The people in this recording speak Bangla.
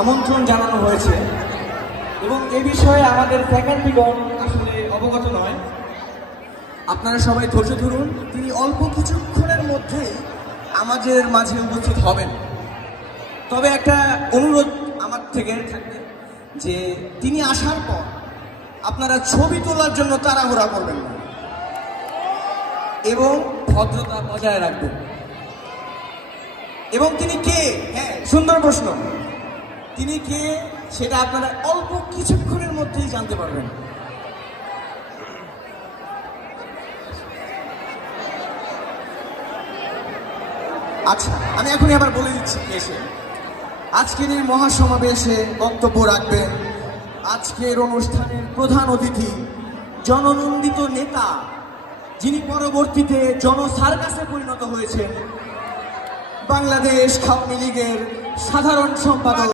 আমন্ত্রণ জানানো হয়েছে এবং এ বিষয়ে আমাদের ফ্যাকাল্টিগণ আসলে অবগত নয়। আপনারা সবাই ধৈর্য ধরুন, তিনি অল্প কিছুক্ষণের মধ্যেই আমাদের মাঝে উপস্থিত হবেন। তবে একটা অনুরোধ আমার থেকে থাকবে যে তিনি আসার পর আপনারা ছবি তোলার জন্য তাড়াহুড়া করবেন না এবং ভদ্রতা বজায় রাখবেন। এবং তিনি কে, হ্যাঁ সুন্দর প্রশ্ন, তিনি কে সেটা আপনারা অল্প কিছুক্ষণের মধ্যেই জানতে পারবেন। আচ্ছা, আমি এখনই আবার বলে দিচ্ছি কে সে। আজকের এই মহাসমাবেশে বক্তব্য রাখবেন আজকের অনুষ্ঠানের প্রধান অতিথি, জননন্দিত নেতা, যিনি পরবর্তীতে জনসার্কাসে পরিণত হয়েছেন, বাংলাদেশ আওয়ামী লীগের সাধারণ সম্পাদক